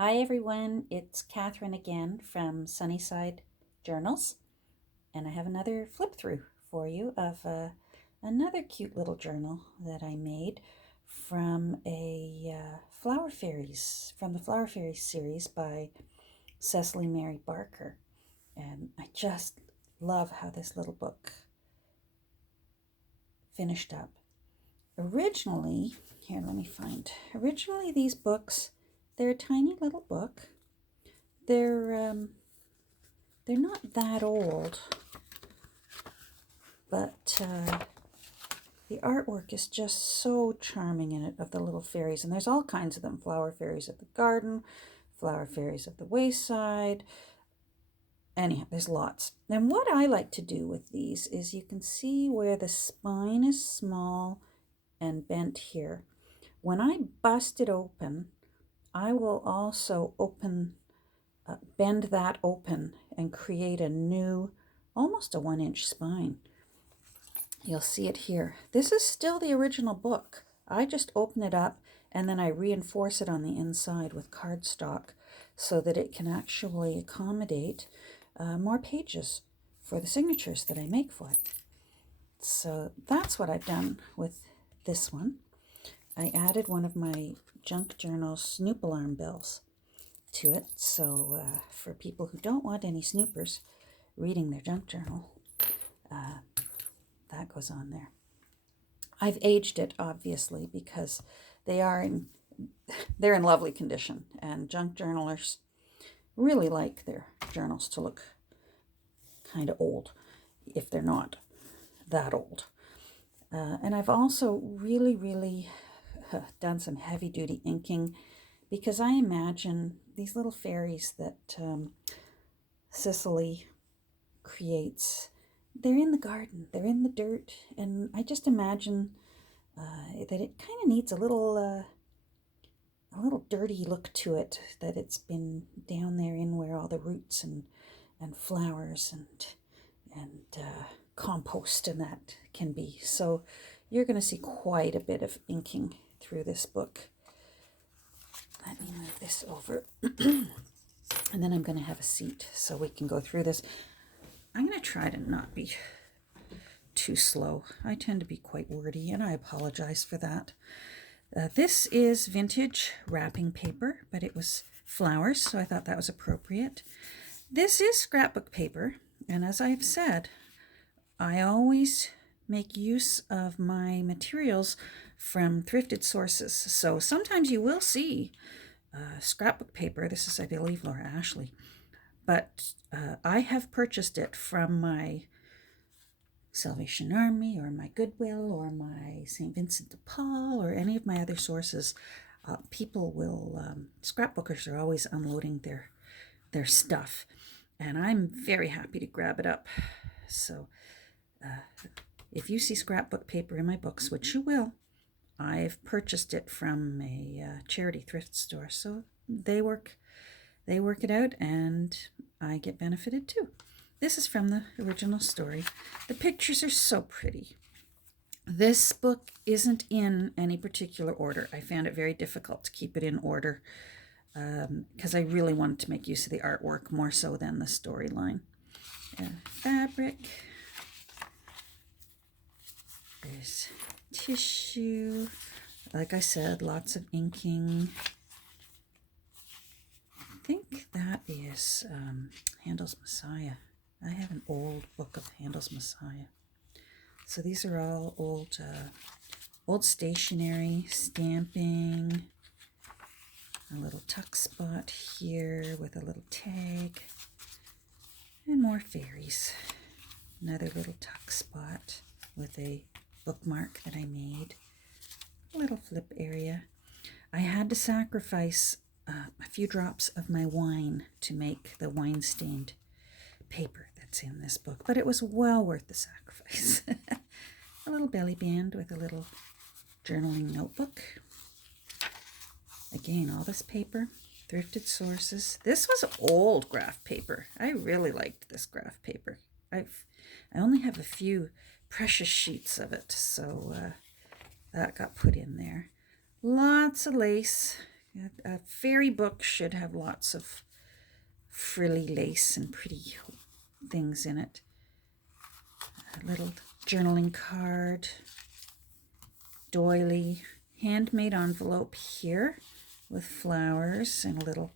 Hi everyone, it's Catherine again from Sunnyside Journals, and I have another flip through for you of another cute little journal that I made from the Flower Fairies series by Cecily Mary Barker. And I just love how this little book finished up. Originally, here, let me find. Originally, these books, they're a tiny little book. They're not that old, but the artwork is just so charming in it of the little fairies. And there's all kinds of them. Flower fairies of the garden, flower fairies of the wayside. Anyhow, there's lots. And what I like to do with these is you can see where the spine is small and bent here. When I bust it open, I will also bend that open and create a new, almost a 1-inch spine. You'll see it here. This is still the original book. I just open it up and then I reinforce it on the inside with cardstock so that it can actually accommodate more pages for the signatures that I make for it. So that's what I've done with this one. I added one of my junk journal Snoop alarm bells to it, so for people who don't want any snoopers reading their junk journal, that goes on there. I've aged it, obviously, because they're in lovely condition, and junk journalers really like their journals to look kind of old if they're not that old. And I've also really done some heavy-duty inking because I imagine these little fairies that Cicely creates, they're in the garden, they're in the dirt, and I just imagine that it kind of needs a little dirty look to it, that it's been down there in where all the roots and flowers and compost and that can be. So you're going to see quite a bit of inking through this book. Let me move this over. And then I'm going to have a seat so we can go through this. I'm going to try to not be too slow. I tend to be quite wordy, and I apologize for that. This is vintage wrapping paper, but it was flowers, so I thought that was appropriate. This is scrapbook paper, and as I've said, I always make use of my materials from thrifted sources. So sometimes you will see scrapbook paper. This is, I believe, Laura Ashley. But I have purchased it from my Salvation Army or my Goodwill or my St. Vincent de Paul or any of my other sources. People will, scrapbookers are always unloading their stuff. And I'm very happy to grab it up. So if you see scrapbook paper in my books, which you will, I've purchased it from a charity thrift store. So they work it out and I get benefited too. This is from the original story. The pictures are so pretty. This book isn't in any particular order. I found it very difficult to keep it in order because I really wanted to make use of the artwork more so than the storyline. Fabric. There's tissue. Like I said, lots of inking. I think that is Handel's Messiah. I have an old book of Handel's Messiah. So these are all old stationery, stamping, a little tuck spot here with a little tag, and more fairies. Another little tuck spot with a bookmark that I made. A little flip area. I had to sacrifice a few drops of my wine to make the wine-stained paper that's in this book, but it was well worth the sacrifice. A little belly band with a little journaling notebook. Again, all this paper, thrifted sources. This was old graph paper. I really liked this graph paper. I only have a few precious sheets of it, so that got put in there. Lots of lace. A fairy book should have lots of frilly lace and pretty things in it. A little journaling card, doily, handmade envelope here with flowers and a little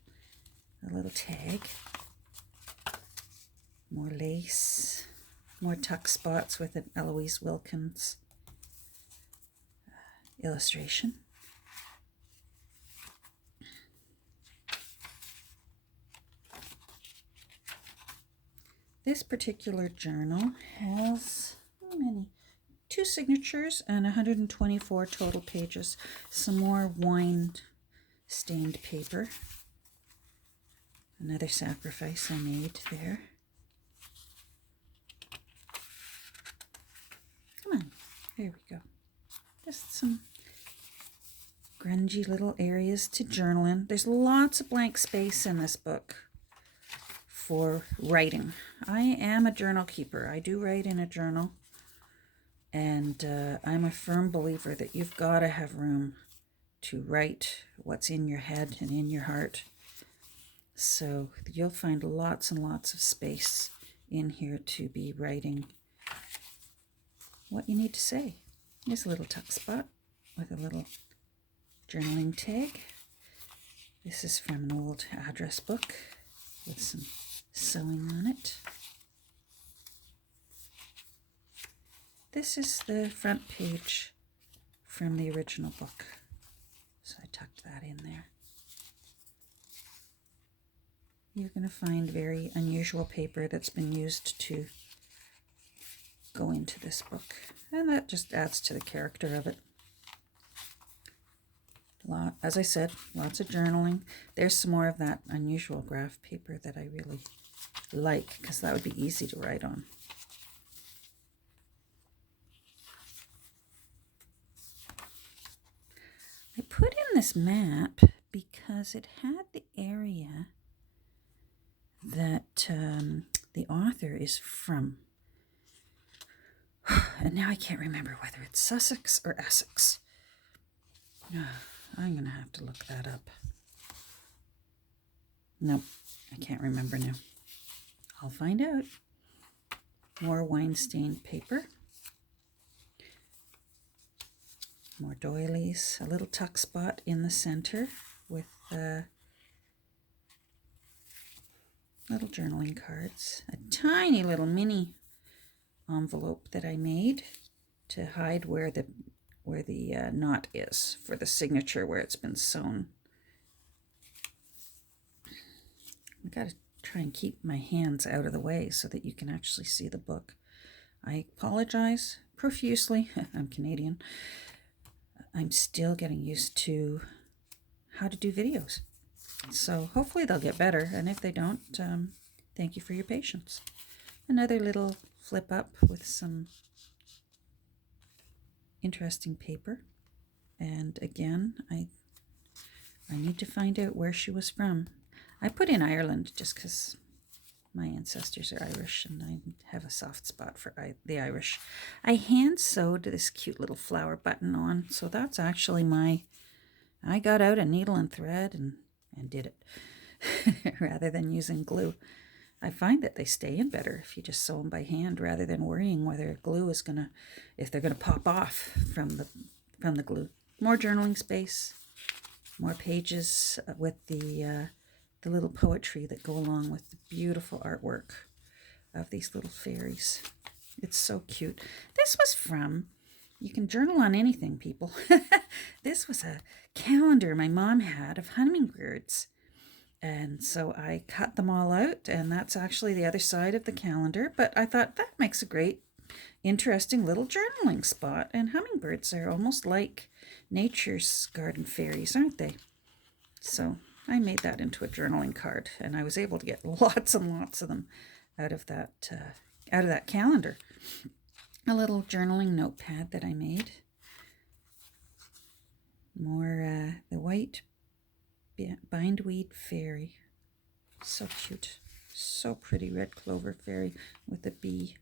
tag. More lace, more tuck spots with an Eloise Wilkins illustration. This particular journal has, how many? 2 signatures and 124 total pages. Some more wine-stained paper. Another sacrifice I made there. Come on, there we go. Just some grungy little areas to journal in. There's lots of blank space in this book for writing. I am a journal keeper. I do write in a journal, and I'm a firm believer that you've got to have room to write what's in your head and in your heart. So you'll find lots and lots of space in here to be writing what you need to say. Here's a little tuck spot with a little journaling tag. This is from an old address book with some sewing on it. This is the front page from the original book, so I tucked that in there. You're going to find very unusual paper that's been used to go into this book, and that just adds to the character of it. As I said, lots of journaling. There's some more of that unusual graph paper that I really like, because that would be easy to write on. I put in this map because it had the area that the author is from. And now I can't remember whether it's Sussex or Essex. I'm going to have to look that up. Nope, I can't remember now. I'll find out. More wine-stained paper. More doilies. A little tuck spot in the center with little journaling cards. A tiny little mini envelope that I made to hide where the knot is for the signature where it's been sewn. I gotta try and keep my hands out of the way so that you can actually see the book. I apologize profusely. I'm Canadian. I'm still getting used to how to do videos. So hopefully they'll get better, and if they don't, thank you for your patience. Another little flip up with some interesting paper, and again, I need to find out where she was from. I put in Ireland just because my ancestors are Irish and I have a soft spot for the Irish. I hand sewed this cute little flower button on, so that's actually I got out a needle and thread and did it rather than using glue. I find that they stay in better if you just sew them by hand rather than worrying whether glue is if they're gonna pop off from the glue. More journaling space, more pages with the little poetry that go along with the beautiful artwork of these little fairies. It's so cute. This was from, you can journal on anything, people. This was a calendar my mom had of hummingbirds. And so I cut them all out, and that's actually the other side of the calendar. But I thought that makes a great, interesting little journaling spot. And hummingbirds are almost like nature's garden fairies, aren't they? So I made that into a journaling card, and I was able to get lots and lots of them out of that calendar. A little journaling notepad that I made. More the white bindweed fairy. So cute. So pretty, red clover fairy with a bee.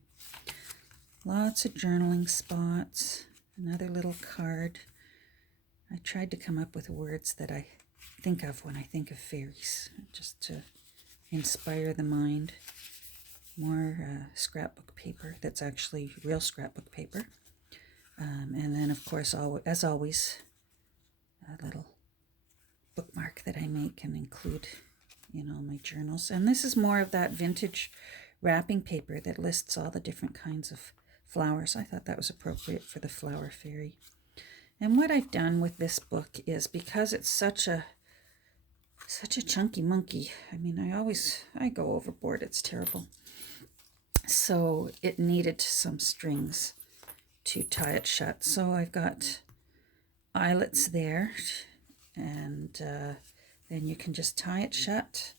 Lots of journaling spots. Another little card. I tried to come up with words that I think of when I think of fairies, just to inspire the mind. More scrapbook paper that's actually real scrapbook paper. And then, of course, as always, a little bookmark that I make and include in all my journals. And this is more of that vintage wrapping paper that lists all the different kinds of flowers. I thought that was appropriate for the Flower Fairy. And what I've done with this book is, because it's such a chunky monkey, I mean, I go overboard, it's terrible. So it needed some strings to tie it shut. So I've got eyelets there, and then you can just tie it shut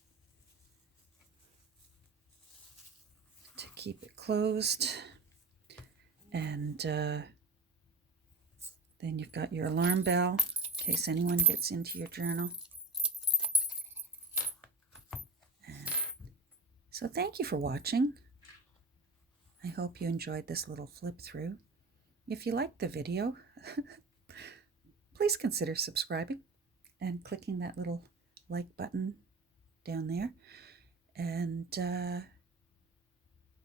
to keep it closed. And then you've got your alarm bell in case anyone gets into your journal. And so thank you for watching. I hope you enjoyed this little flip through. If you liked the video, please consider subscribing and clicking that little like button down there. And there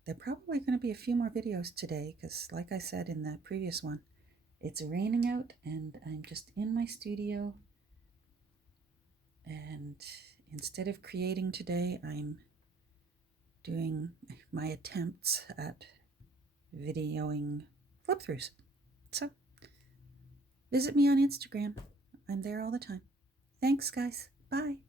are probably going to be a few more videos today because, like I said in the previous one, it's raining out and I'm just in my studio. And instead of creating today, I'm doing my attempts at videoing flip-throughs. So visit me on Instagram. I'm there all the time. Thanks, guys. Bye.